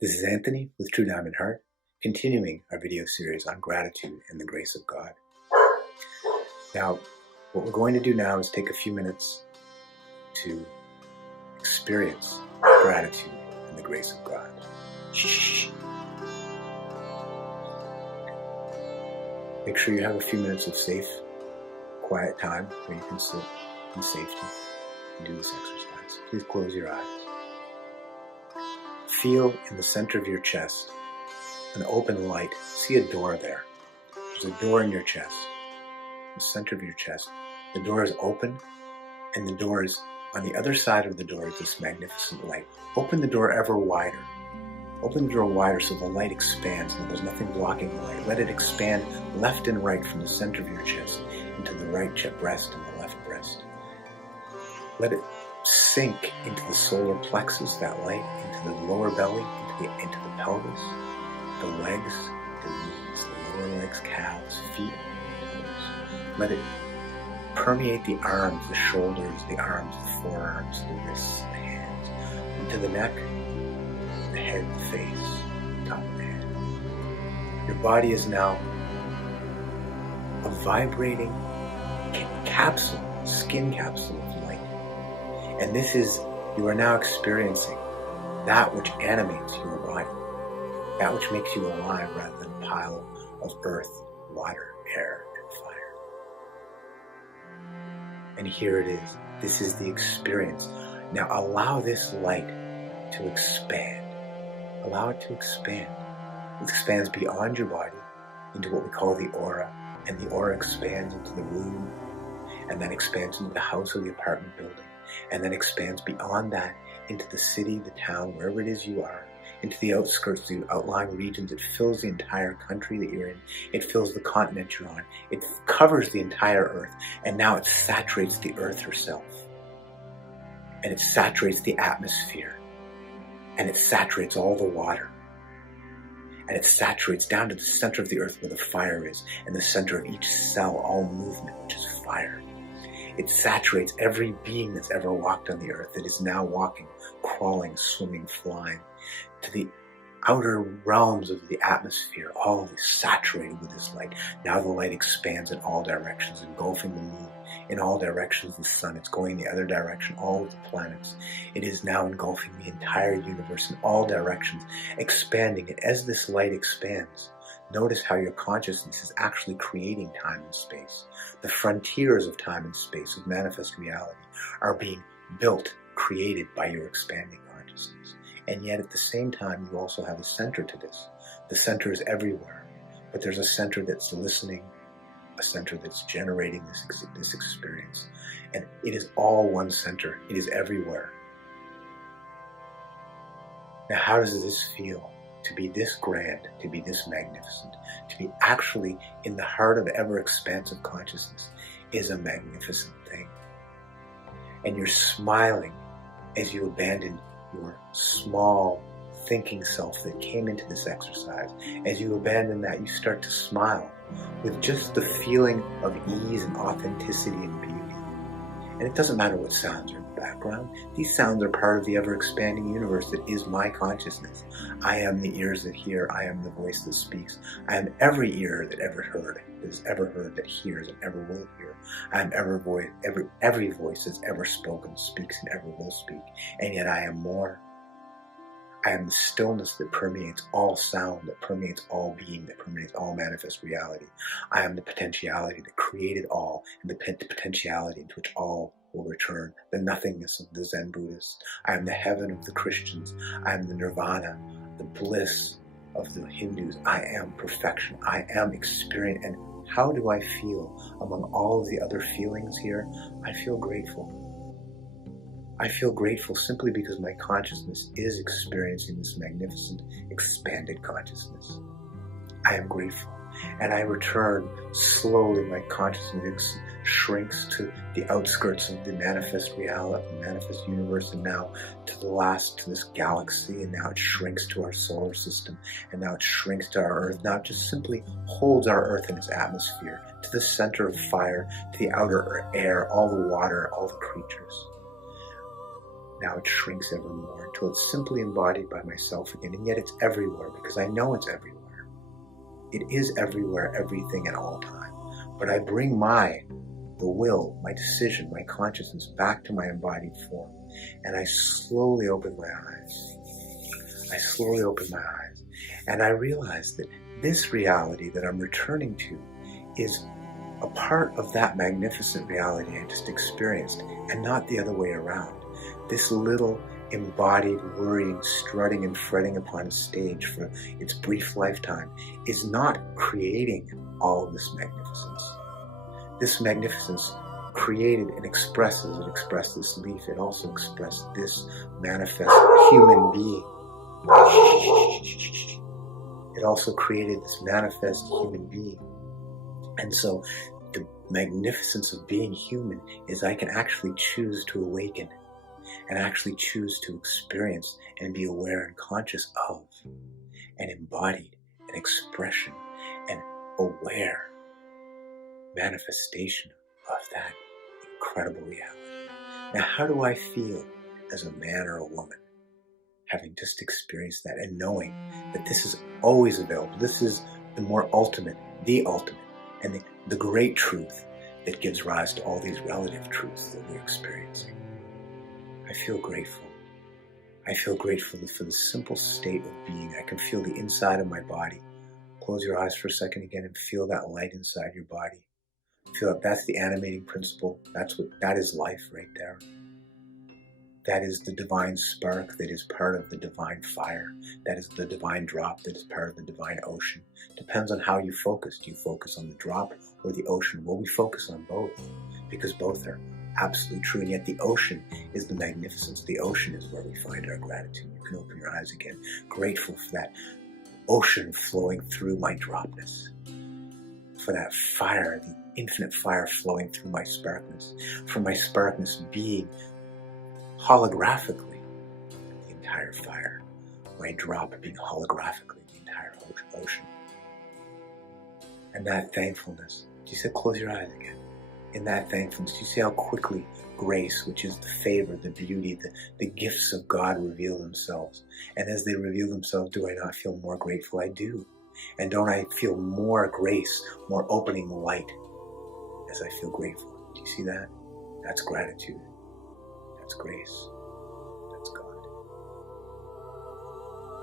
This is Anthony with True Diamond Heart, continuing our video series on gratitude and the grace of God. Now, what we're going to do now is take a few minutes to experience gratitude and the grace of God. Shh. Make sure you have a few minutes of safe, quiet time where you can sit in safety and do this exercise. Please close your eyes. Feel in the center of your chest an open light. See a door there. There's a door in your chest, in the center of your chest. The door is open, and the door is on the other side of the door is this magnificent light. Open the door ever wider. Open the door wider so the light expands and there's nothing blocking the light. Let it expand left and right from the center of your chest into the right breast and the left breast. Let it sink into the solar plexus, that light, into the lower belly, into the pelvis, the legs, the knees, the lower legs, calves, feet, toes. Let it permeate the arms, the shoulders, the arms, the forearms, the wrists, the hands, into the neck, the head, the face, the top of the head. Your body is now a vibrating capsule, skin capsule of light. And this is, you are now experiencing that which animates your body, that which makes you alive rather than a pile of earth, water, air, and fire. And here it is. This is the experience. Now allow this light to expand. Allow it to expand. It expands beyond your body into what we call the aura, and the aura expands into the room, and then expands into the house or the apartment building, and then expands beyond that into the city, the town, wherever it is you are, into the outskirts, the outlying regions. It fills the entire country that you're in. It fills the continent you're on. It covers the entire earth, and now it saturates the earth herself. And it saturates the atmosphere. And it saturates all the water. And it saturates down to the center of the earth where the fire is, and the center of each cell, all movement, which is fire. It saturates every being that's ever walked on the earth, that is now walking, crawling, swimming, flying, to the outer realms of the atmosphere, all of this saturated with this light. Now the light expands in all directions, engulfing the moon. In all directions, the sun, it's going the other direction, all of the planets. It is now engulfing the entire universe in all directions, expanding it. As this light expands, notice how your consciousness is actually creating time and space. The frontiers of time and space, of manifest reality, are being built, created by your expanding consciousness. And yet at the same time, you also have a center to this. The center is everywhere, but there's a center that's listening, a center that's generating this experience. And it is all one center. It is everywhere. Now, how does this feel? To be this grand, to be this magnificent, to be actually in the heart of ever-expansive consciousness is a magnificent thing. And you're smiling as you abandon your small thinking self that came into this exercise. As you abandon that, you start to smile with just the feeling of ease and authenticity and beauty. And it doesn't matter what sounds are in the background. These sounds are part of the ever-expanding universe that is my consciousness. I am the ears that hear. I am the voice that speaks. I am every ear that ever heard, that has ever heard, that hears, and ever will hear. I am every voice that's ever spoken, speaks, and ever will speak. And yet I am more. I am the stillness that permeates all sound, that permeates all being, that permeates all manifest reality. I am the potentiality that created all, and the potentiality into which all will return, the nothingness of the Zen Buddhists. I am the heaven of the Christians. I am the nirvana, the bliss of the Hindus. I am perfection. I am experience. And how do I feel among all of the other feelings here? I feel grateful. I feel grateful simply because my consciousness is experiencing this magnificent, expanded consciousness. I am grateful. And I return slowly. My consciousness shrinks to the outskirts of the manifest reality, the manifest universe, and now to this galaxy, and now it shrinks to our solar system, and now it shrinks to our Earth. Now it just simply holds our Earth in its atmosphere, to the center of fire, to the outer air, all the water, all the creatures. Now it shrinks ever more until it's simply embodied by myself again, and yet it's everywhere because I know it's everywhere. It is everywhere, everything at all time. But I bring the will, my decision, my consciousness back to my embodied form, and I slowly open my eyes. I slowly open my eyes, and I realize that this reality that I'm returning to is a part of that magnificent reality I just experienced, and not the other way around. This little embodied worrying, strutting and fretting upon a stage for its brief lifetime is not creating all of this magnificence. This magnificence created and expresses, it expressed this leaf, it also expressed this manifest human being. It also created this manifest human being. And so the magnificence of being human is I can actually choose to awaken and actually choose to experience and be aware and conscious of and embodied an expression and aware manifestation of that incredible reality. Now, how do I feel as a man or a woman having just experienced that and knowing that this is always available? This is the more ultimate, and the great truth that gives rise to all these relative truths that we're experiencing. I feel grateful. I feel grateful for the simple state of being. I can feel the inside of my body. Close your eyes for a second again and feel that light inside your body. Feel that that's the animating principle. That is life right there. That is the divine spark that is part of the divine fire. That is the divine drop that is part of the divine ocean. Depends on how you focus. Do you focus on the drop or the ocean? Well, we focus on both because both are absolutely true. And yet the ocean is the magnificence. The ocean is where we find our gratitude. You can open your eyes again. Grateful for that ocean flowing through my dropness. For that fire, the infinite fire flowing through my sparkness. For my sparkness being holographically the entire fire, my drop being holographically the entire ocean. And that thankfulness, you said close your eyes again. In that thankfulness, you see how quickly grace, which is the favor, the beauty, the gifts of God reveal themselves. And as they reveal themselves, do I not feel more grateful? I do. And don't I feel more grace, more opening light as I feel grateful? Do you see that? That's gratitude. That's grace. That's God.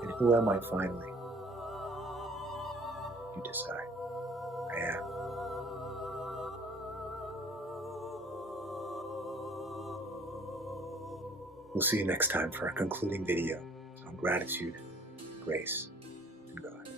And who am I finally? You decide. I am. We'll see you next time for our concluding video on gratitude, grace, and God.